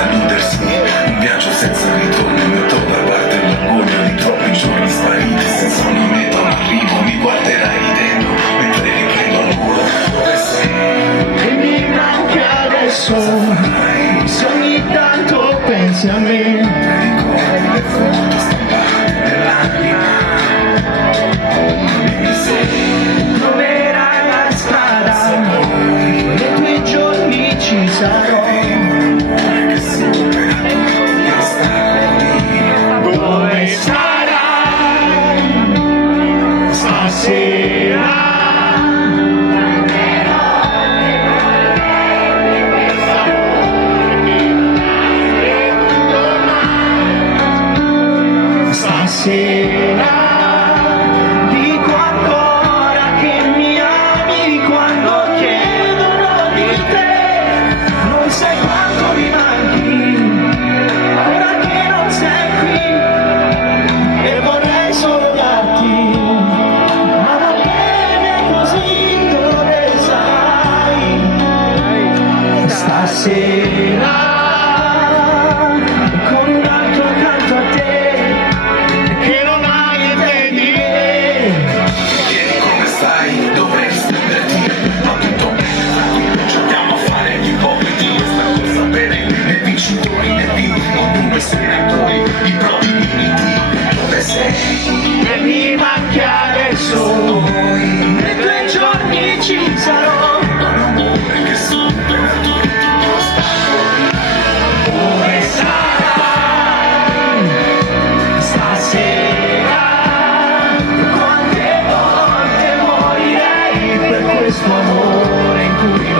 senza illudersi, un viaggio senza ritorno, metto da parte l'orgoglio di troppi giorni spariti, senza ogni meta un arrivo, mi guarderai dentro, mentre riprendo al volo, dove sei? E mi manca adesso, se ogni tanto pensi a me, ricordi le foto stampate nell'anima, e mi sei, troverai la strada, nei tuoi giorni ci sarò. Dove sarai stasera? Stasera dico ancora che mi ami quando chiedono di te, non sai quanto mi manchi ora che non sei qui, e vorrei solo darti, ma va bene così, dove sarai stasera? Con un altro accanto a te che non hai idea di me. chiedi come stai, dovrei risponderti, ma tutto bene, tranquillo, ci andiamo a fare gli ipocriti, questa cosa bene, né vincitori né vinti, ognuno i suoi errori, i propri limiti, dove sei? E mi manchi adesso, nei tuoi giorni ci sarò. Un amore che supera tutti gli ostacoli, Dove sarai stasera? Quante volte morirei per questo amore in cui